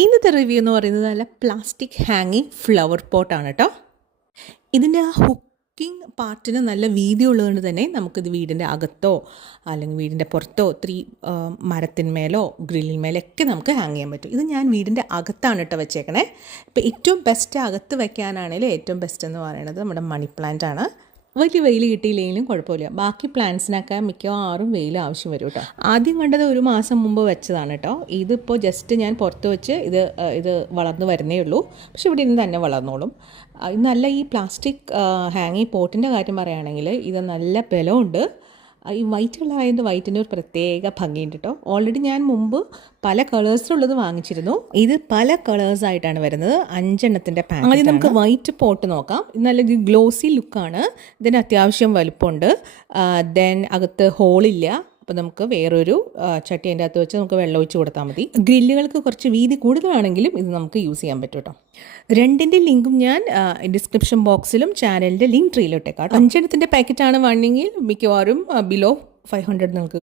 ഇന്നത്തെ റിവ്യൂ എന്ന് പറയുന്നത് നല്ല പ്ലാസ്റ്റിക് ഹാങ്ങിങ് ഫ്ലവർ പോട്ടാണ് കേട്ടോ. ഇതിൻ്റെ ആ ഹുക്കിംഗ് പാർട്ടിന് നല്ല വീതി ഉള്ളതുകൊണ്ട് തന്നെ നമുക്കിത് വീടിൻ്റെ അകത്തോ അല്ലെങ്കിൽ വീടിൻ്റെ പുറത്തോ മരത്തിന്മേലോ ഗ്രില്ലിന്മേലൊക്കെ നമുക്ക് ഹാങ് ചെയ്യാൻ പറ്റും. ഇത് ഞാൻ വീടിൻ്റെ അകത്താണ് കേട്ടോ വെച്ചേക്കണേ. ഇപ്പോൾ ഏറ്റവും ബെസ്റ്റ് അകത്ത് വെക്കാനാണെങ്കിൽ ഏറ്റവും ബെസ്റ്റ് എന്ന് പറയുന്നത് നമ്മുടെ മണി പ്ലാന്റ് ആണ്. വലിയ വെയിൽ കിട്ടിയില്ലെങ്കിലും കുഴപ്പമില്ല. ബാക്കി പ്ലാന്റ്സിനൊക്കെ മിക്കവാറും വെയിൽ ആവശ്യം വരും കേട്ടോ. ആദ്യം കണ്ടത് ഒരു മാസം മുമ്പ് വെച്ചതാണ് കേട്ടോ. ഇതിപ്പോൾ ജസ്റ്റ് ഞാൻ പുറത്ത് വെച്ച് ഇത് വളർന്നു വരുന്നേ ഉള്ളൂ. പക്ഷെ ഇവിടെ നിന്ന് തന്നെ വളർന്നോളും. നല്ല ഈ പ്ലാസ്റ്റിക് ഹാങ്ങിങ് പോട്ടിൻ്റെ കാര്യം പറയുകയാണെങ്കിൽ ഇത് നല്ല ബലമുണ്ട്. ഈ വൈറ്റ് കളറായതുകൊണ്ട് വൈറ്റിൻ്റെ ഒരു പ്രത്യേക ഭംഗിയുണ്ട് കേട്ടോ. ഓൾറെഡി ഞാൻ മുമ്പ് പല കളേഴ്സിലുള്ളത് വാങ്ങിച്ചിരുന്നു. ഇത് പല കളേഴ്സായിട്ടാണ് വരുന്നത്. 5 എണ്ണത്തിൻ്റെ പാക്ക്. ആദ്യം നമുക്ക് വൈറ്റ് പോട്ട് നോക്കാം. നല്ല ഗ്ലോസി ലുക്കാണ്. ഇതിന് അത്യാവശ്യം വലുപ്പമുണ്ട്. ദെൻ അകത്ത് ഹോളില്ല. അപ്പോൾ നമുക്ക് വേറൊരു ചട്ടി അതിൻ്റെ അകത്ത് വെച്ച് നമുക്ക് വെള്ളം ഒഴിച്ച് കൊടുത്താൽ മതി. ഗ്രില്ലുകൾക്ക് കുറച്ച് വീതി കൂടുതലാണെങ്കിലും ഇത് നമുക്ക് യൂസ് ചെയ്യാൻ പറ്റും കേട്ടോ. രണ്ടിൻ്റെ ലിങ്കും ഞാൻ ഡിസ്ക്രിപ്ഷൻ ബോക്സിലും ചാനലിൻ്റെ ലിങ്ക് ട്രീയിലിട്ടേക്കാം. 5 എണ്ണത്തിൻ്റെ പാക്കറ്റാണ് വേണമെങ്കിൽ മിക്കവാറും ബിലോ 500 നിങ്ങൾക്ക്